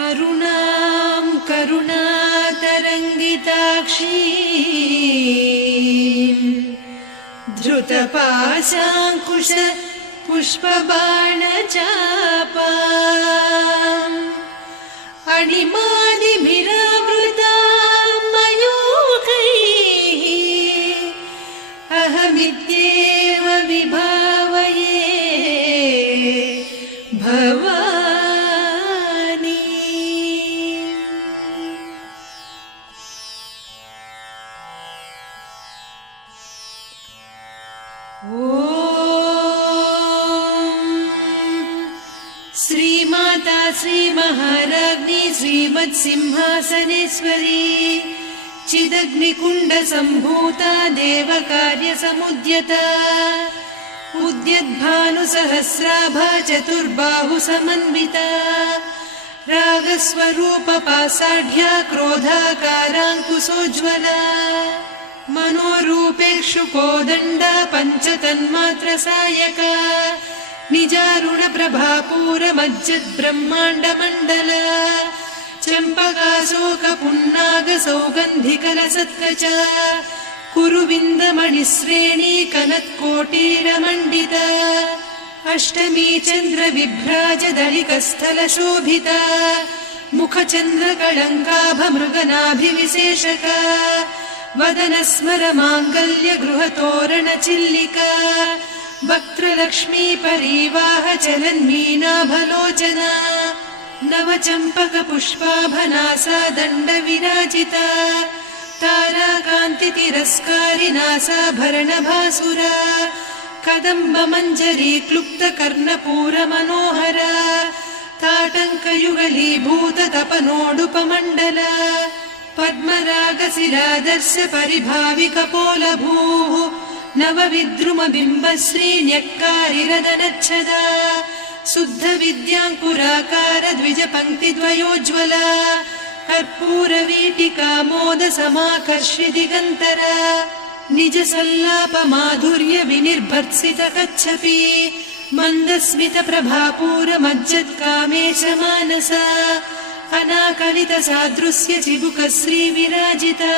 अरुणां करुणातरङ्गिताक्षीं धृतपाशाङ्कुश पुष्पबाणचापाम् अणिमादिभिरावृतां मयूखैः अहमित्येव विभावये भवानी। श्रीमाता श्रीमहाराज्ञी श्रीमत्सिंहासनेश्वरी चिदग्निकुण्डसम्भूता देवकार्यसमुद्यता उद्यद्भानुसहस्राभा चतुर्बाहुसमन्विता रागस्वरूपपासाढ्या क्रोधाकाराङ्कुशोज्ज्वला मनोरूपेक्षुकोदण्डा पञ्चतन्मात्रसायका निजारुणप्रभापूरमज्जद्ब्रह्माण्डमण्डला चम्पकाशोकपुन्नागसौगन्धिकलसत्कचा कुरुविन्दमणिश्रेणी कनत्कोटीरमण्डिता अष्टमी चन्द्रविभ्राजदलिकस्थलशोभिता मुखचन्द्रकळङ्काभमृगनाभिविशेषका वदनस्मरमाङ्गल्यगृहतोरणचिल्लिका वक्त्रलक्ष्मी परीवाहचलन्मीनाभलोचना नवचम्पकपुष्पाभनासा दण्डविराजिता ताराकान्तितिरस्कारिनासाभरणभासुरा कदम्बमञ्जरी क्लुप्तकर्णपूरमनोहरा ताटङ्कयुगलीभूततपनोडुपमण्डला पद्मरागशिलादर्श परिभाविकपोलभूः नवविद्रुमबिम्बश्रीन्यक्कारिरदनच्छदा शुद्धविद्याङ्कुराकार द्विजपङ्क्तिद्वयोज्ज्वला कर्पूरवीटिकामोदसमाकर्षि दिगन्तरा निजसल्लापमाधुर्य विनिर्भर्त्सितकच्छपि मन्दस्मितप्रभापूरमज्जत्कामेशमानसा अनाकलितसादृश्य चिबुकश्रीविराजिता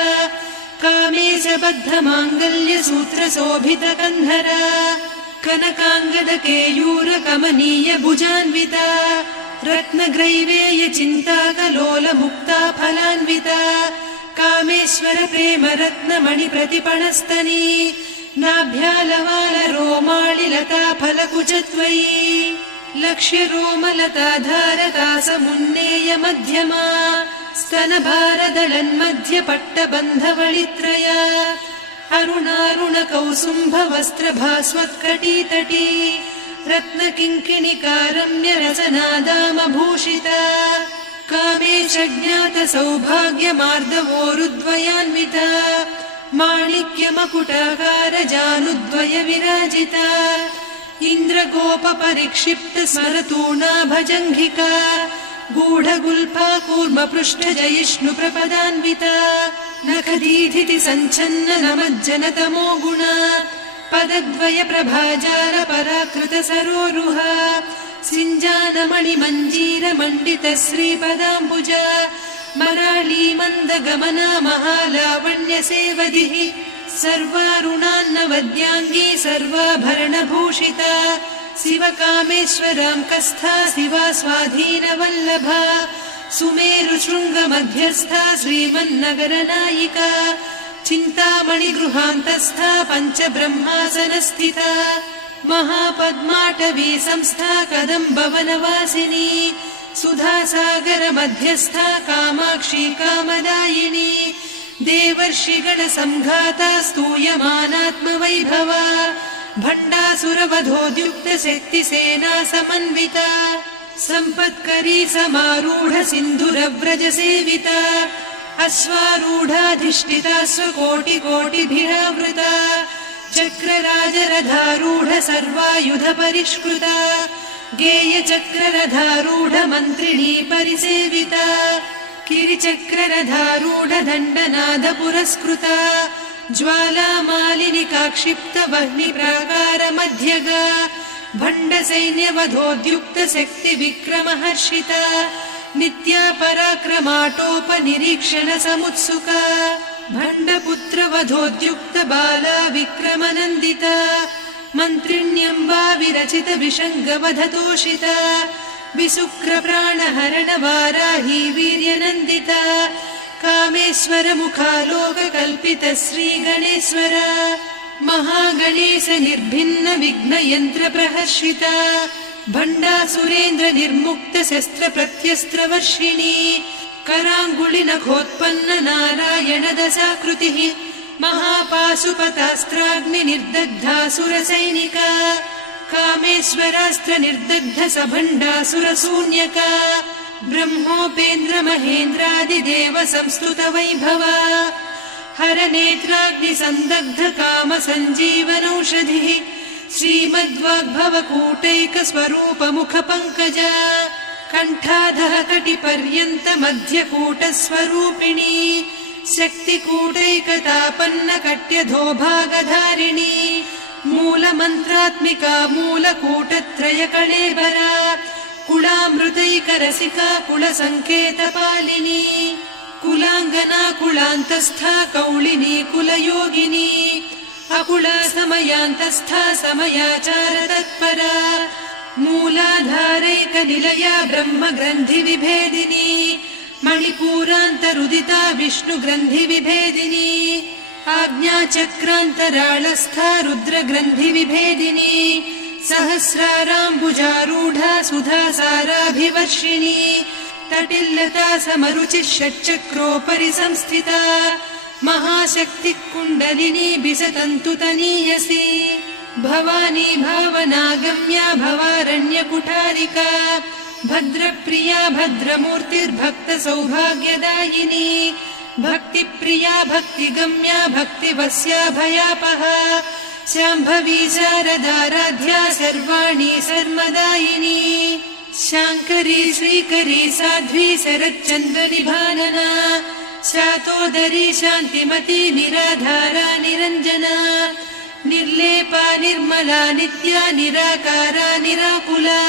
कामेशबद्धमाङ्गल्यसूत्रशोभितकन्धरा कनकाङ्गदकेयूरकमनीय भुजान्विता रत्नग्रैवेयचिन्ताकलोलमुक्ता फलान्विता कामेश्वर प्रेमरत्नमणिप्रतिपणस्तनी नाभ्यालवालरोमाळिलता फलकुचत्वयी लक्ष्यरोमलताधारकासमुन्नेय मध्यमा स्तनभारदलन्मध्यपट्टबन्धवळित्रया अरुणारुणकौसुम्भवस्त्रभास्वत्कटीतटी रत्नकिङ्किणिकारम्यरसनादामभूषिता कामेशज्ञातसौभाग्यमार्दवोरुद्वयान्विता माणिक्यमकुटाकारजानुद्वय विराजिता इन्द्रगोपपरिक्षिप्तस्मरतूणाभजङ्घिका गूढगुल्फा कूर्मपृष्ठजयिष्णुप्रपदान्विता नखदीधिति सञ्छन्न नमज्जनतमो गुणा पदद्वय प्रभाजाल पराकृत सरोरुहा सिञ्जानमणिमञ्जीरमण्डित श्रीपदाम्बुजा मराळी मन्दगमना महालावण्य सेवधिः सर्वारुणान्नवद्याङ्गी सर्वाभरणभूषिता शिवकामेश्वराङ्कस्था शिवा स्वाधीनवल्लभा सुमेरुशृङ्गमध्यस्था श्रीमन्नगरनायिका चिन्तामणिगृहान्तस्था पञ्चब्रह्मासनस्थिता महापद्माटवी संस्था कदम्बवनवासिनी सुधासागरमध्यस्था कामाक्षी कामदायिनी देवर्षिगणसङ्घाता स्तूयमानात्मवैभवा भण्डासुरवधोद्युक्तशक्तिसेना समन्विता सम्पत्करी समारूढ सिन्धुरव्रजसेविता अश्वारूढाधिष्ठिता स्वकोटिकोटिभिरावृता चक्रराजरथारूढ सर्वायुधपरिष्कृता गेयचक्ररथारूढ मन्त्रिणी परिसेविता किरिचक्ररथारूढ दण्डनाद पुरस्कृता ज्वालामालिनिकाक्षिप्त वह्निप्राकारमध्यगा भण्डसैन्यवधोद्युक्त शक्तिविक्रमहर्षिता नित्या पराक्रमाटोपनिरीक्षण समुत्सुका भण्डपुत्रवधोद्युक्त बाला विक्रमनन्दिता मन्त्रिण्यम्बा विरचित विषङ्गवधतोषिता विशुक्रप्राणहरण वाराही वीर्यनन्दिता कामेश्वर मुखालोककल्पित श्रीगणेश्वर महागणेश निर्भिन्न विघ्नयन्त्र प्रहर्षिता भण्डासुरेन्द्र निर्मुक्त शस्त्र प्रत्यस्त्रवर्षिणी कराङ्गुलिनखोत्पन्न नारायण दशाकृतिः महापाशुपतास्त्राग्नि निर्दग्धासुरसैनिका कामेश्वरास्त्र निर्दग्ध सभण्डासुरशून्यका ब्रह्मोपेन्द्र महेन्द्रादिदेव संस्तुत वैभवा हरनेत्राग्नि सन्दग्ध काम सञ्जीवनौषधिः श्रीमद्वाग्भवकूटैक स्वरूप मुख पङ्कजा कण्ठाधः कटिपर्यन्त मध्यकूट स्वरूपिणी शक्तिकूटैकतापन्न कट्यधोभागधारिणी मूलमन्त्रात्मिका मूलकूटत्रय कळेबरा कुलामृतैकरसिका कुलसङ्केतपालिनी कुलाङ्गना कुलान्तस्था कौलिनी कुलयोगिनी अकुला समयान्तस्था समयाचार तत्परा मूलाधारैक निलया ब्रह्म ग्रन्थि विभेदिनी मणिपूरान्तरुदिता विष्णु ग्रन्थि विभेदिनी आज्ञाचक्रान्तराळस्था रुद्र ग्रन्थि विभेदिनी सहस्राराम्बुजारूढा सुधा साराभिवर्षिणी तटिल्लता समरुचिः षट्चक्रोपरि संस्थिता महाशक्तिः कुण्डलिनी बिसतन्तुतनीयसी भवानी भावनागम्या भवारण्यकुठारिका भद्रप्रिया भद्रमूर्तिर्भक्त सौभाग्यदायिनी भक्तिप्रिया भक्तिगम्या भक्तिवस्या भयापहा शाम्भवी शारदाराध्या सर्वाणि सर्वदायिनी शाङ्करी श्रीकरी साध्वी शरच्चन्द्रनिभानना शातोदरी शान्तिमती निराधारा निरञ्जना निर्लेपा निर्मला नित्या निराकारा निराकुला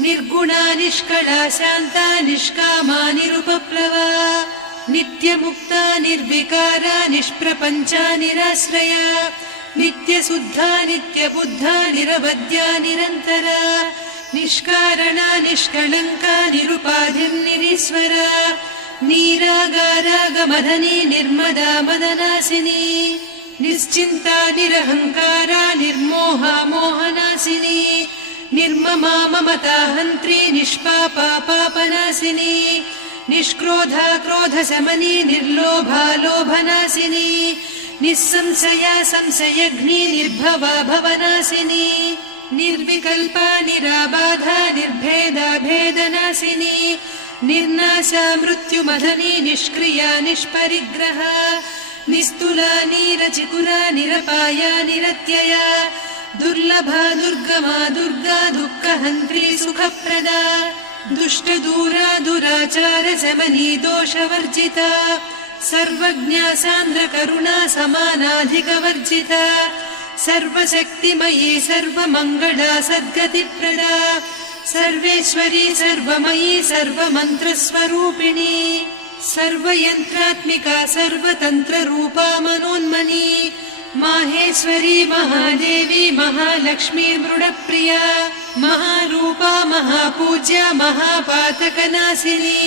निर्गुणा निष्कला शान्ता निष्कामा निरुपप्लवा नित्यमुक्ता निर्विकारा निष्प्रपञ्चा निराश्रया नित्यशुद्धा नित्यबुद्धा निरवद्या निरन्तरा निष्कारणा निष्कलङ्का निरुपाधिर्निरीश्वरा नीरागारागमधनी निर्मदा मदनासिनी निश्चिन्ता निरहङ्कारा निर्मोहा मोहनासिनी निर्ममा ममता हन्त्री निष्पापा पापनासिनी निष्क्रोधा क्रोधशमनी निर्लोभा लोभनासिनी निस्संशया संशयघ्नी निर्भवा भवनासिनी निर्विकल्पा निराबाधा निर्भेदा भेदनासिनी निर्नाशा मृत्युमधनी निष्क्रिया निष्परिग्रहा निस्तुला नीरचिकुरा निरपाया निरत्यया दुर्लभा दुर्गमा दुर्गा दुःखहन्त्री सुखप्रदा दुष्टदूरा दुराचार शमनी दोषवर्जिता सर्वज्ञा सान्द्रकरुणा समानाधिकवर्जिता सर्वशक्तिमयी सर्वमङ्गला सद्गतिप्रदा सर्वेश्वरी सर्वमयी सर्वमन्त्रस्वरूपिणी सर्वयन्त्रात्मिका सर्वतन्त्ररूपा मनोन्मनी माहेश्वरी महादेवी महालक्ष्मी मृडप्रिया महारूपा महापूज्या महापातकनाशिनी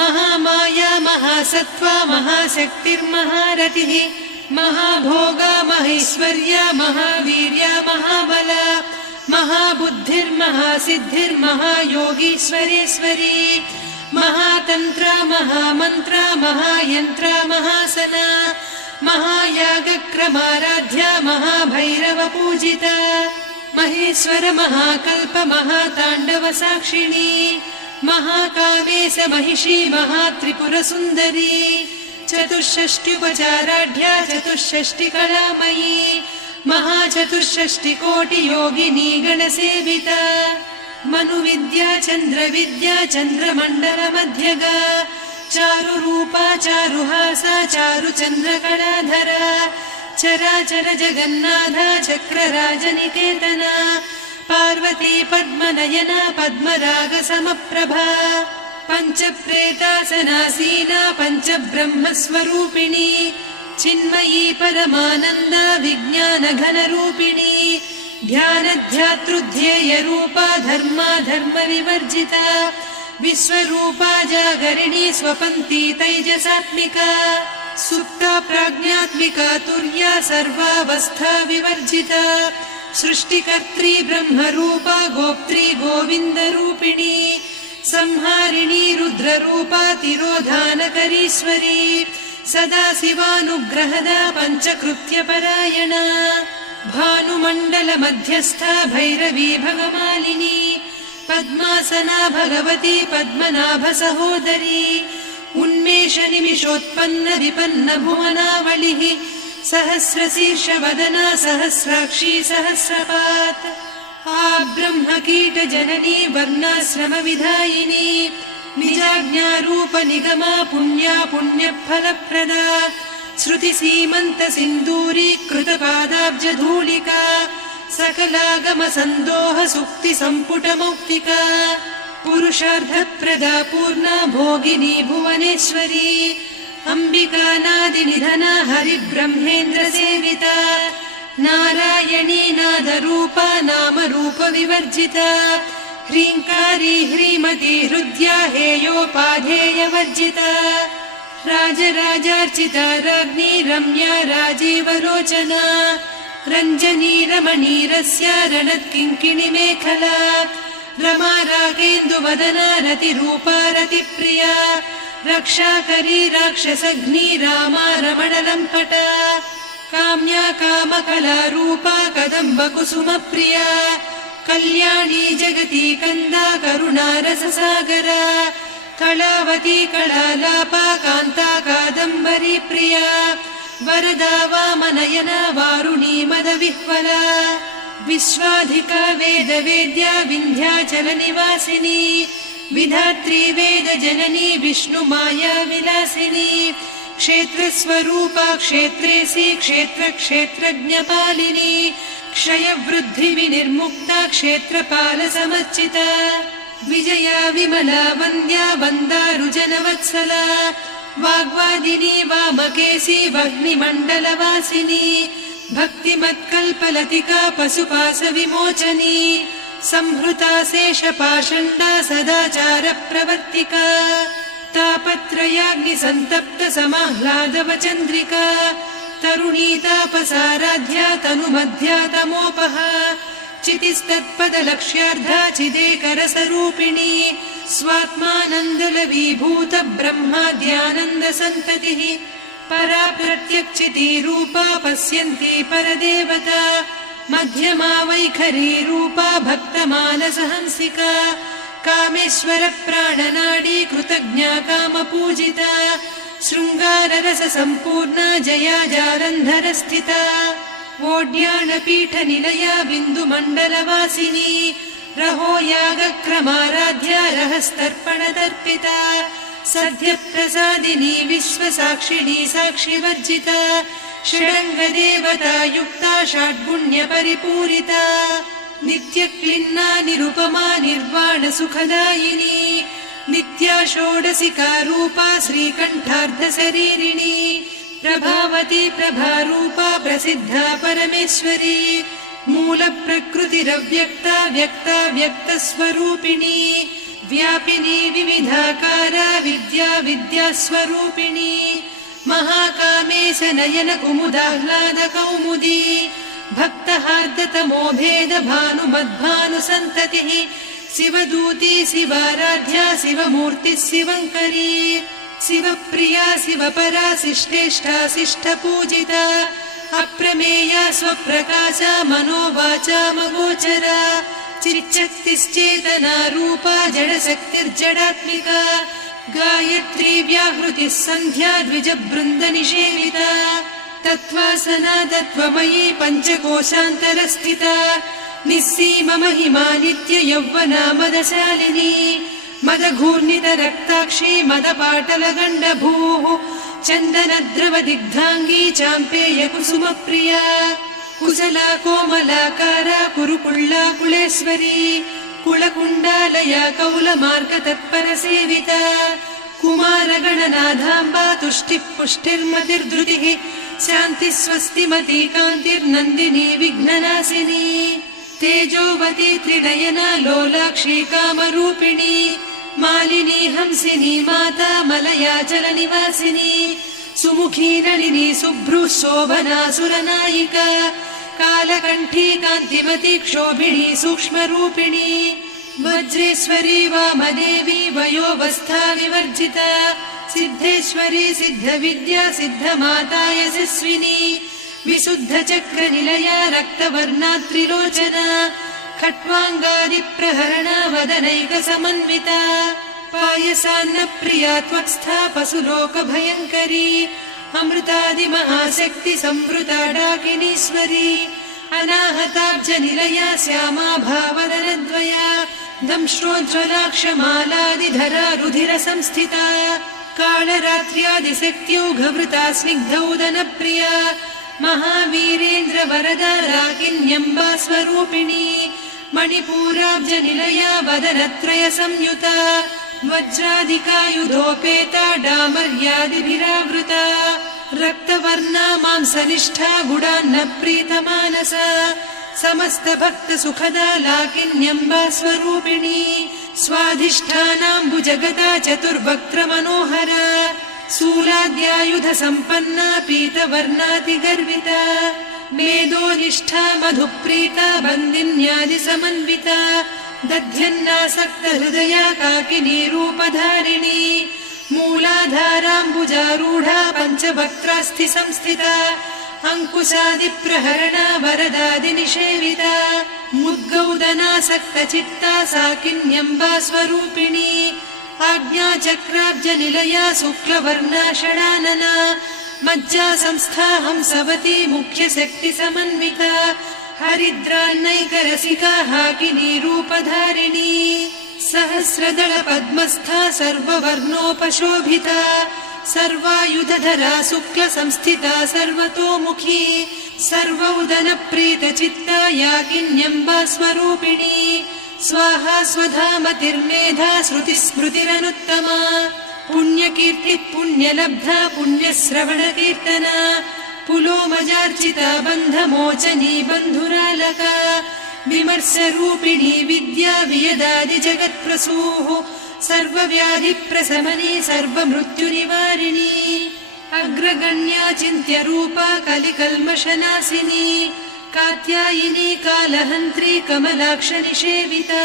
महामाया महासत्त्वा महाशक्तिर्महारतिः महाभोगा महेश्वर्या महावीर्या महाबला महाबुद्धिर्महासिद्धिर्महायोगीश्वरेश्वरी महातन्त्रा महामन्त्रा महायन्त्रा महासना महायागक्रमाराध्या महाभैरवपूजिता महेश्वर महाकल्प महाताण्डव साक्षिणी महाकामेश महिषी महात्रिपुरसुन्दरी चतुष्षष्ट्युपचाराढ्या चतुष्षष्टिकलामयी महाचतुष्षष्टिकोटियोगिनी गणसेविता मनुविद्या चन्द्रविद्या चन्द्रमण्डलमध्यगा चारुरूपा चारुहासा चारुचन्द्रकलाधरा चराचर जगन्नाथा चक्रराजनिकेतना पार्वती पद्मनयना पद्मरागसमप्रभा पञ्चप्रेतासनासीना पञ्चब्रह्मस्वरूपिणी चिन्मयी परमानन्दा विज्ञानघनरूपिणी ध्यानध्यातृध्येयरूपा धर्माधर्मविवर्जिता विश्वरूपा जागरिणी स्वपन्ती तैजसात्मिका सुप्ता प्राज्ञात्मिका तुर्या सर्वावस्था विवर्जिता सृष्टिकर्त्री ब्रह्मरूपा गोप्त्री गोविन्दरूपिणी संहारिणी रुद्ररूपा तिरोधानकरीश्वरी सदा शिवानुग्रहदा पञ्चकृत्यपरायणा भानुमण्डलमध्यस्था भैरवी भगमालिनी पद्मासना भगवती पद्मनाभसहोदरी उन्मेषनिमिषोत्पन्न विपन्न भुवनावलिः सहस्रशीर्षवदना सहस्राक्षी सहस्रपात् ब्रह्मकीटजननी वर्णाश्रमविधायिनी निजाज्ञारूपनिगमा पुण्या पुण्यफलप्रदा श्रुतिसीमन्तसिन्दूरीकृतपादाब्जधूलिका सकलागमसन्दोह सुक्तिसम्पुटमौक्तिका पुरुषार्थप्रदा पूर्णा भोगिनी भुवनेश्वरी अम्बिकानादिनिधना हरिब्रह्मेन्द्रसेविता नारायणी नादरूपा नामरूपविवर्जिता ह्रीङ्कारी ह्रीमती हृद्या हेयोपाधेयवर्जिता राजराजार्चिता राज्ञी रम्या राजीवलोचना रञ्जनी रमणीरस्या रणत्किङ्किणिमेखला रमा रागेन्दुवदना रतिरूपा रतिप्रिया रक्षाकरी राक्षसघ्नी रामा रमणलम्पटा काम्या कामकलारूपा कदम्बकुसुमप्रिया कल्याणी जगती कन्दा करुणारससागरा कलावती कलालापा कान्ता कादम्बरी प्रिया वरदा वामनयना वारुणी मदविह्वला विश्वाधिका वेदवेद्या विन्ध्याचलनिवासिनी विधात्री वेदजननी विष्णुमाया विलासिनी क्षेत्रस्वरूपा क्षेत्रेसी क्षेत्रक्षेत्रज्ञपालिनी क्षयवृद्धिविनिर्मुक्ता क्षेत्रपालसमर्चिता विजया विमला वन्द्या वन्दारुजनवत्सला वाग्वादिनी वामकेशी वह्निमण्डलवासिनी भक्तिमत्कल्पलतिका पशुपाशविमोचनी संहृता शेषपाषण्डा सदाचारप्रवर्तिका तापत्रयाग्निसन्तप्त समाह्लादवचन्द्रिका तरुणी तापसाराध्या तनुमध्या तमोपहा चितिस्तत्पदलक्ष्यार्धा चिदेकरसरूपिणी स्वात्मानन्दलवीभूत ब्रह्माद्यानन्दसन्ततिः परा प्रत्यक्षितीरूपा पश्यन्ती परदेवता मध्यमा वैखरी रूपा भक्तमानसहंसिका कामेश्वर प्राणनाडी कृतज्ञा कामपूजिता शृङ्गाररससम्पूर्णा जया जालन्धरस्थिता वोड्याणपीठनिलया बिन्दुमण्डलवासिनी रहो यागक्रमाराध्या रहस्तर्पणतर्पिता सद्यप्रसादिनी विश्वसाक्षिणी साक्षिवर्जिता षडङ्गदेवता युक्ता षड्गुण्यपरिपूरिता नित्यक्लिन्ना निरुपमा निर्वाणसुखदायिनी नित्या षोडशिका रूपा श्रीकण्ठार्धशरीरिणी प्रभावती प्रभारूपा प्रसिद्धा परमेश्वरी मूलप्रकृतिरव्यक्ता व्यक्ता व्यक्तस्वरूपिणी व्यापिनी विविधाकारा विद्या विद्यास्वरूपिणी महाकामेश नयन कुमुदाह्लाद कौमुदी भक्तहार्दतमो भेद भानुमद्भानुसन्ततिः शिवदूती शिवाराध्या शिवमूर्तिः शिवङ्करी शिवप्रिया शिवपरा शिष्टेष्टा शिष्टपूजिता अप्रमेया स्वप्रकाशा मनोवाचामगोचरा चिच्चक्तिश्चेतना रूपा जडशक्तिर्जडात्मिका गायत्री व्याहृतिः सन्ध्या द्विजबृन्दनिषेविता तत्त्वासना तत्त्वमयी पञ्चकोशान्तरस्थिता निस्सीममहिमा नित्य यौवना मदशालिनी मदघूर्णितरक्ताक्षी मदपाटलगण्डभूः चन्दनद्रवदिग्धाङ्गी चाम्पेयकुसुमप्रिया कुशला कोमलाकारा कुरुकुळ्ळा कुलेश्वरी कुलकुण्डालया कौलमार्गतत्परसेविता कुमारगणनाथाम्बा तुष्टिः पुष्टिर्मतिर्धृतिः शान्तिः स्वस्तिमती कान्तिर्नन्दिनी विघ्ननाशिनी तेजोवती त्रिनयना लोलाक्षी कामरूपिणी मालिनी हंसिनी माता मलयाचलनिवासिनी सुमुखी नलिनी शुभ्रुः शोभना सुरनायिका कालकण्ठी कान्तिमती क्षोभिणी सूक्ष्मरूपिणी वज्रेश्वरी वामदेवी वयोवस्था विवर्जिता सिद्धेश्वरी सिद्धविद्या सिद्धमाता यशस्विनी विशुद्धचक्रनिलया रक्तवर्णा त्रिलोचना खट्वाङ्गादिप्रहरणा वदनैकसमन्विता पायसान्नप्रिया त्वक्स्था पशुलोकभयङ्करी अमृतादिमहाशक्ति संवृता डाकिनीश्वरी अनाहताब्जनिलया श्यामा भावदनद्वया दंष्ट्रोज्ज्वलाक्षमालादिधरा रुधिरसंस्थिता कालरात्र्यादिशक्त्यौघवृता स्निग्धौदनप्रिया महावीरेन्द्रवरदा राकिन्यम्बा स्वरूपिणी मणिपूराब्जनिलया वदनत्रय संयुता वज्रादिकायुधोपेता डामर्यादिभिरावृता रक्तवर्णा मांसनिष्ठा गुडान्न प्रीतमानसा समस्त भक्त सुखदा लाकिन्यम्बा स्वरूपिणी स्वाधिष्ठानाम्बुजगता चतुर्वक्त्र मनोहरा शूलाद्यायुध सम्पन्ना पीतवर्णातिगर्विता मेदोनिष्ठा मधुप्रीता बन्दिन्यादि समन्विता दध्यन्नासक्त हृदया काकिनी रूपधारिणी मूलाधाराम्बुजारूढा पञ्चवक्त्रास्थि संस्थिता अंकुशादिप्रहरणा वरदादिनिषेविता मुद्गौदनासक्त चित्ता साकिन्यम्बा स्वरूपिणी आज्ञाचक्राब्जनिलया शुक्लवर्णा षडानना मज्जा संस्था हंसवती मुख्यशक्ति समन्विता हरिद्रान्नैकरसिका हाकिनी रूपधारिणी सहस्रदल पद्मस्था सर्ववर्णोपशोभिता सर्वायुधधरा शुक्ल संस्थिता सर्वतोमुखी सर्वौदनप्रीतचित्ता याकिन्यम्बा स्वरूपिणी स्वाहा स्वधामतिर्मेधा श्रुतिस्मृतिरनुत्तमा पुण्यकीर्तिः पुण्यलब्धा पुण्यश्रवणकीर्तना पुलोमजार्चिता बन्धमोचनी बन्धुरालका विमर्शरूपिणी विद्या वियदादि जगत्प्रसूः सर्वव्याधिप्रशमनी सर्वमृत्युनिवारिणी अग्रगण्या चिन्त्यरूपा कलिकल्मषनाशिनी कात्यायिनी कालहन्त्री कमलाक्षनिषेविता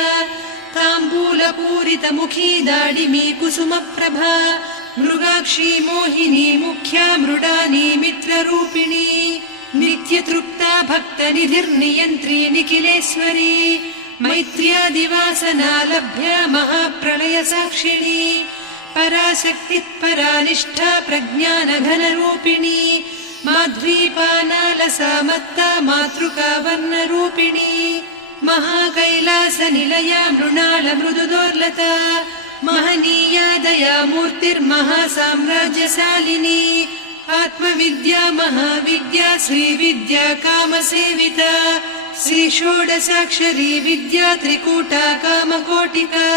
ताम्बूलपूरितमुखी दाडिमी कुसुमप्रभा मृगाक्षी मोहिनी मुख्या मृडानी मित्ररूपिणी नित्यतृप्ता भक्तनिधिर्नियन्त्री निखिलेश्वरी मैत्र्यादिवासना लभ्या महाप्रलयसाक्षिणी पराशक्तिः परानिष्ठा प्रज्ञानघनरूपिणी माध्वीपानालसा मत्ता मातृका वर्णरूपिणी महाकैलासनिलया मृणाल मृदुदोर्लता महनीया दयामूर्तिर्महासाम्राज्यशालिनी आत्मविद्या महाविद्या श्रीविद्या कामसेविता श्रीषोडशाक्षरी विद्या त्रिकूटा कामकोटिका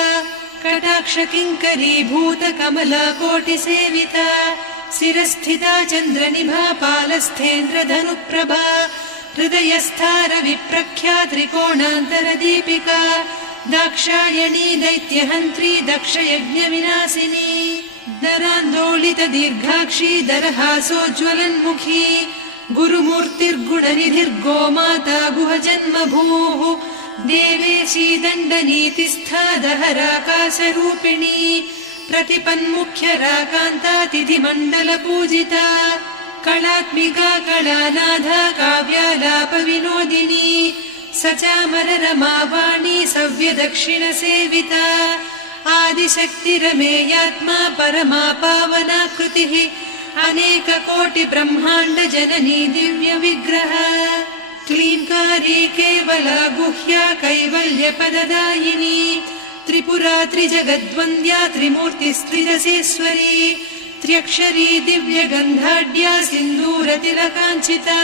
कटाक्षकिङ्करी भूतकमला कोटिसेविता शिरस्थिता चन्द्रनिभा पालस्थेन्द्रधनुप्रभा हृदयस्था रविप्रख्या त्रिकोणान्तरदीपिका दाक्षायणी दैत्यहन्त्री दक्षयज्ञविनाशिनी दरान्दोलित दीर्घाक्षी दरहासोज्ज्वलन्मुखी गुरुमूर्तिर्गुणनिधिर्गोमाता गुहजन्मभूः देवेशी दण्डनीतिस्था दहराकाशरूपिणी प्रतिपन्मुख्यराकान्ता तिथिमण्डलपूजिता कलात्मिका कलानाथा काव्यालापविनोदिनी सचामररमावाणी सव्यदक्षिणसेविता आदिशक्तिरमेयात्मा परमा पावनाकृतिः अनेककोटिब्रह्माण्डजननी दिव्यविग्रह क्लीङ्कारी केवला गुह्या कैवल्यपददायिनी त्रिपुरा त्रिजगद्वन्द्या त्रिमूर्तिस्त्रिदशेश्वरी त्र्यक्षरी दिव्यगन्धाढ्या सिन्दूरतिलकाञ्चिता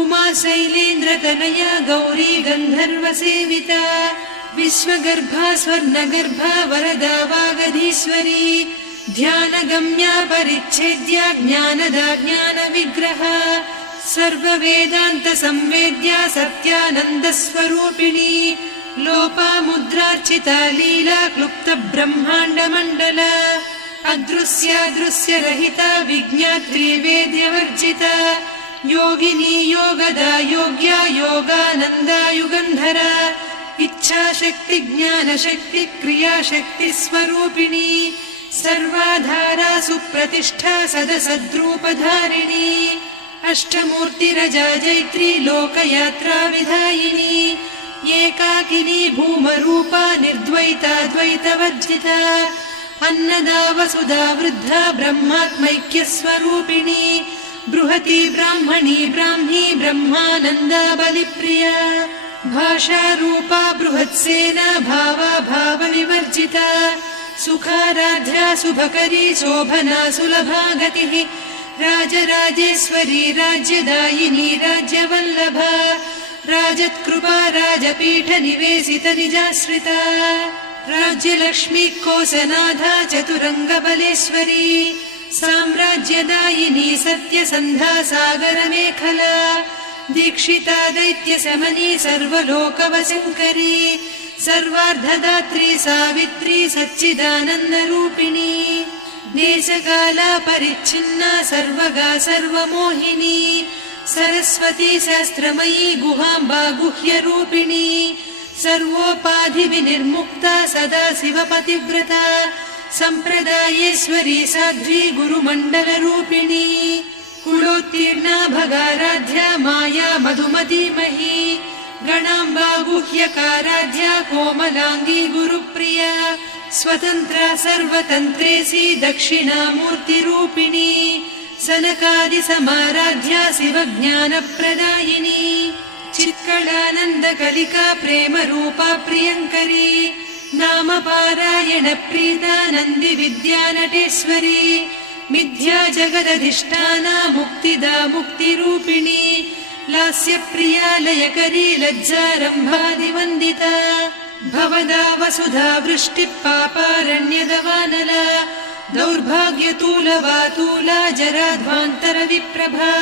उमा शैलेन्द्रतनया गौरी गन्धर्वसेविता विश्वगर्भा स्वर्णगर्भा वरदा वागधीश्वरी ध्यानगम्या परिच्छेद्या ज्ञानदा ज्ञानविग्रहा सर्ववेदान्तसंवेद्या सत्यानन्दस्वरूपिणी लोपामुद्रार्चिता लीला क्लुप्तब्रह्माण्डमण्डला अदृश्यादृश्यरहिता विज्ञात्री वेद्यवर्जिता योगिनी योगदा योग्या योगानन्दा युगन्धरा इच्छाशक्ति ज्ञानशक्ति क्रियाशक्ति स्वरूपिणी सर्वाधारा सुप्रतिष्ठा सदसद्रूपधारिणी अष्टमूर्तिरजा जैत्री लोकयात्रा विधायिनी एकाकिनी भूमरूपा निर्द्वैता द्वैतवर्जिता अन्नदा वसुधा वृद्धा ब्रह्मात्मैक्यस्वरूपिणी बृहती ब्राह्मणी ब्राह्मी ब्रह्मानन्दा बलिप्रिया भाषारूपा बृहत्सेना भावा भावविवर्जिता सुखाराध्या शुभकरी शोभना सुलभा गतिः राजराजेश्वरी राज्यदायिनी राज्यवल्लभा राजत्कृपा राजपीठ निवेशित निजाश्रिता राज्यलक्ष्मी कोसनाधा चतुरङ्गबलेश्वरी साम्राज्यदायिनी सत्यसन्धा सागरमेखला दीक्षिता दैत्यशमनी सर्वलोकवशङ्करी सर्वार्धदात्री सावित्री सच्चिदानन्दरूपिणी देशकाला परिच्छिन्ना सर्वगा सर्वमोहिनी सरस्वती शास्त्रमयी गुहाम्बा गुह्यरूपिणी सर्वोपाधिविनिर्मुक्ता सदा शिवपतिव्रता सम्प्रदायेश्वरी साध्वी गुरुमण्डलरूपिणी कुलोत्तीर्णा भगाराध्या माया मधुमतीमही गणाम्बा गुह्यकाराध्या कोमलाङ्गी गुरुप्रिया स्वतन्त्रा सर्वतन्त्रेसी दक्षिणामूर्तिरूपिणी सनकादिसमाराध्या शिवज्ञानप्रदायिनी चित्कलानन्दकलिका प्रेमरूपा प्रियङ्करी नामपारायण प्रीता नन्दिविद्या नटेश्वरी मिथ्या जगदधिष्ठाना मुक्तिदा मुक्तिरूपिणी लास्यप्रिया लयकरी लज्जारम्भादिवन्दिता भवदा वसुधा वृष्टिः पापारण्यदवानला दौर्भाग्यतूलवातूला जराध्वान्तरविप्रभा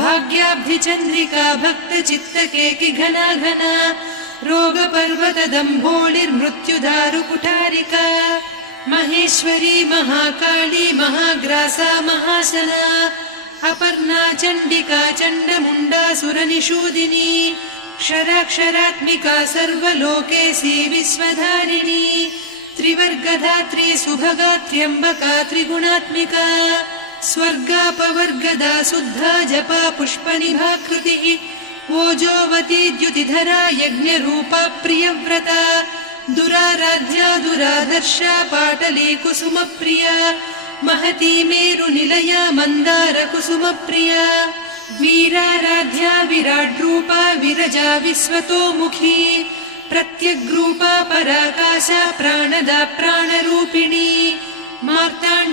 भाग्याब्धिचन्द्रिका भक्तचित्तकेकि घना घना रोगपर्वतदम्भोळिर्मृत्युदारुकुठारिका महेश्वरी महाकाली महाग्रासा महाशना अपर्णा चण्डिका चण्डमुण्डासुरनिषूदिनी क्षराक्षरात्मिका सर्वलोकेशी विश्वधारिणी त्रिवर्गधात्री सुभगा त्र्यम्बका त्रिगुणात्मिका स्वर्गापवर्गदा शुद्धा जपा पुष्पनिभाकृतिः ओजोवती द्युतिधरा यज्ञरूपा प्रियव्रता दुराराध्या दुरादर्शा पाटली कुसुमप्रिया महती मेरुनिलया मन्दारकुसुमप्रिया वीराराध्या विराड्रूपा विरजा विश्वतोमुखी प्रत्यग्रूपा पराकाशा प्राणदा प्राणरूपिणी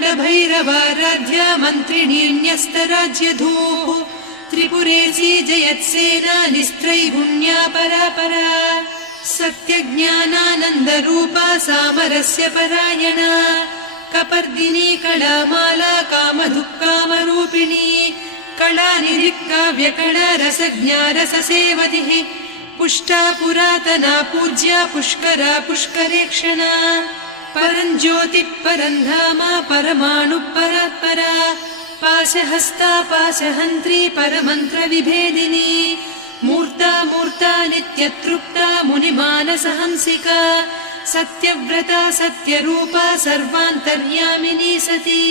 मार्ताण्डभैरवाराध्या मन्त्रिणीन्यस्तराज्यधूः त्रिपुरेशी जयत्सेना निस्त्रैगुण्या परापरा सत्यज्ञानानन्दरूपा सामरस्य परायणा कपर्दिनी कलामाला कामधुक्कामरूपिणी कलानिधिकाव्यकला रसज्ञा रससेवतिः पुष्टा पुरातना पूज्या पुष्करा पुष्करेक्षणा परञ्ज्योतिः परन्धामा परमाणुः परात्परा पाशहस्ता पाशहन्त्री परमन्त्रविभेदिनी मूर्ता मूर्ता नित्यतृप्ता मुनिमानसहंसिका सत्यव्रता सत्यरूपा सर्वान्तर्यामिनी सती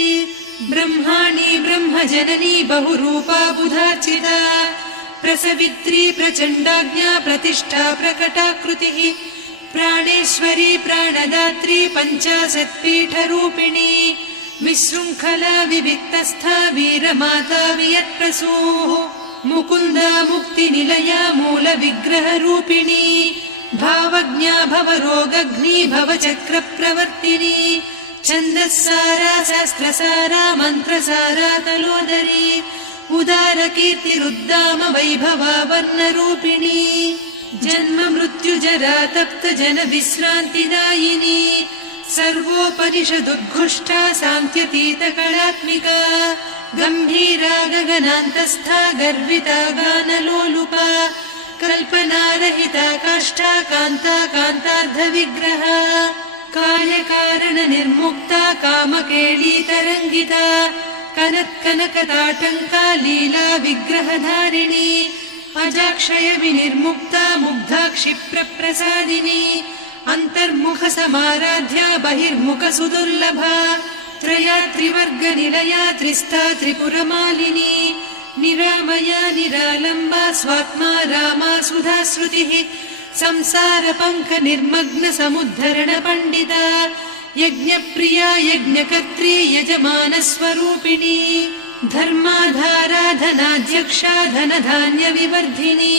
ब्रह्माणी ब्रह्मजननी बहुरूपा बुधार्चिता प्रसवित्री प्रचण्डाज्ञा प्रतिष्ठा प्रकटाकृतिः प्राणेश्वरी प्राणदात्री पञ्चाशत्पीठरूपिणी विशृङ्खला विविक्तस्था वीरमाता वियत्प्रसूः मुकुन्दा मुक्तिनिलया मूलविग्रहरूपिणी भावज्ञा भवरोगग्नी भवचक्रप्रवर्तिनी छन्दस्सारा शास्त्रसारा मन्त्रसारा तलोदरी उदारकीर्तिरुद्दाम वैभवा वर्णरूपिणी जन्म मृत्यु जरातप्त जन विश्रान्तिदायिनी सर्वोपनिषदुद्घुष्टा सान्त्यतीत कलात्मिका गम्भीरा गगनान्तस्था गर्विता गानलोलुपा कल्पनारहिता काष्ठा कान्ता कान्तार्धविग्रहा कार्यकारण निर्मुक्ता कामकेली तरङ्गिता कनत्कनकताटङ्का लीला विग्रहधारिणी अजाक्षय विनिर्मुक्ता मुग्धा क्षिप्रप्रसादिनी अन्तर्मुख समाराध्या बहिर्मुख सुदुर्लभा त्रया त्रिवर्गनिलया त्रिस्था त्रिपुरमालिनी निरामया निरालम्बा स्वात्मा रामा सुधा श्रुतिः संसार पङ्क निर्मग्न समुद्धरण पण्डिता यज्ञप्रिया यज्ञकर्त्री यजमानस्वरूपिणी धर्माधाराधनाध्यक्षा धनधान्य विवर्धिनी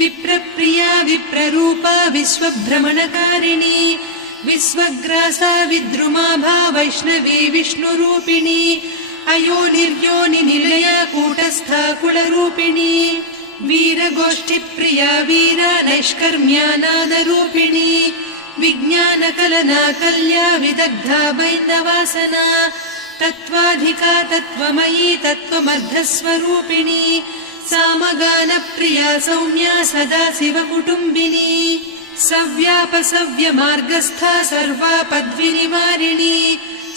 विप्रप्रिया विप्ररूपा विश्वभ्रमणकारिणी विश्वग्रासा विद्रुमाभा वैष्णवी विष्णुरूपिणी अयोनिर्योनि निलया कूटस्था कुलरूपिणी वीरगोष्ठिप्रिया वीरा नैष्कर्म्यानादरूपिणी विज्ञानकलना कल्या विदग्धा वैन्दवासना तत्त्वाधिका तत्त्वमयी तत्त्वमर्धस्वरूपिणी सामगानप्रिया सौम्या सदा शिवकुटुम्बिनी सव्यापसव्यमार्गस्था सर्वा पद्विनिवारिणी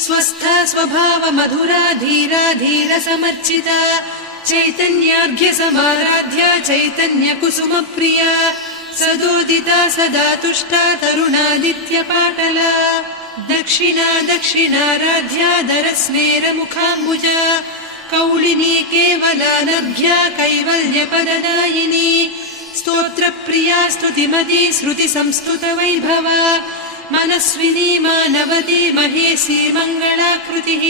स्वस्था स्वभाव मधुरा धीरा धीर समर्चिता चैतन्यार्घ्य समाराध्या चैतन्य कुसुम प्रिया सदोदिता सदा तुष्टा तरुणादित्य पाटला दक्षिणा दक्षिणाराध्या दरस्मेर मुखाम्बुजा कौलिनी केवलानर्घ्या कैवल्यपददायिनी स्तोत्रप्रिया स्तुतिमती श्रुति संस्तुत वैभवा मनस्विनी मानवती महेशी मङ्गलाकृतिः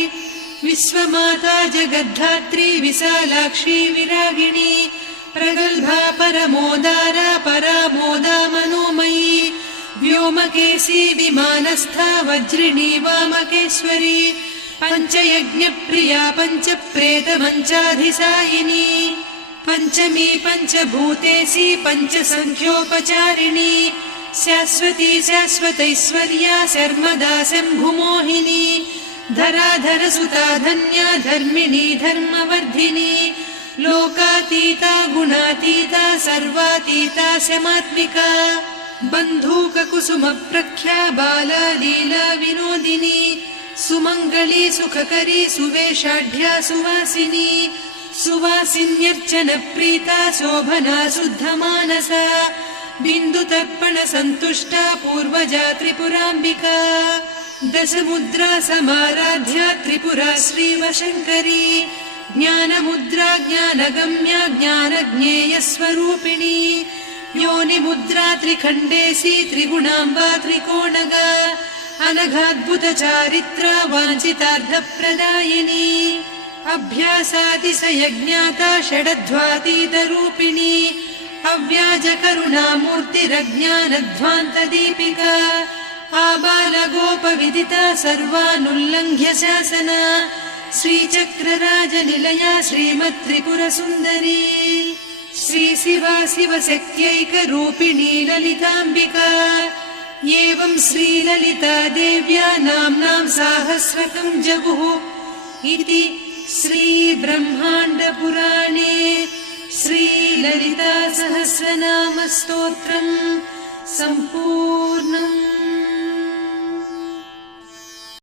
विश्वमाता जगद्धात्री विशालाक्षी विरागिणी प्रगल्भा परमोदारा परामोदा मनोमयी व्योमकेशी विमानस्था वज्रिणी वामकेश्वरी पञ्चयज्ञप्रिया पञ्चप्रेतमञ्चाधिसायिनी पञ्चमी पञ्चभूतेशी पञ्चसङ्ख्योपचारिणी शाश्वती शाश्वतैश्वर्या शर्मदा शम्भुमोहिनी धराधरसुता धन्या धर्मिणी धर्मवर्धिनी लोकातीता गुणातीता सर्वातीता शमात्मिका बन्धूककुसुमप्रख्या बाला लीला विनोदिनी सुमङ्गली सुखकरी सुवेशाढ्या सुवासिनी सुवासिन्यर्चन प्रीता शोभना शुद्धमानसा बिन्दुतर्पण सन्तुष्टा पूर्वजा त्रिपुराम्बिका दशमुद्रा समाराध्या त्रिपुरा श्रीवशङ्करी ज्ञानमुद्रा ज्ञानगम्या ज्ञानज्ञेयस्वरूपिणी योनिमुद्रा त्रिखण्डेशी त्रिगुणाम्बा त्रिकोणगा अनघाद्भुत चारित्रा वाञ्छितार्थप्रदायिनी अभ्यासातिशयज्ञाता षडध्वातीतरूपिणी अव्याजकरुणामूर्तिरज्ञानध्वान्तदीपिका आबालगोपविदिता सर्वानुल्लङ्घ्य शासना श्रीचक्रराजनिलया श्रीमत्त्रिपुरसुन्दरी श्रीशिवा शिवशक्त्यैकरूपिणी ललिताम्बिका एवं श्रीललिता देव्या नाम्नां साहस्रकं जगुः इति श्रीब्रह्माण्डपुराणे श्रीललिता सहस्रनामस्तोत्रम्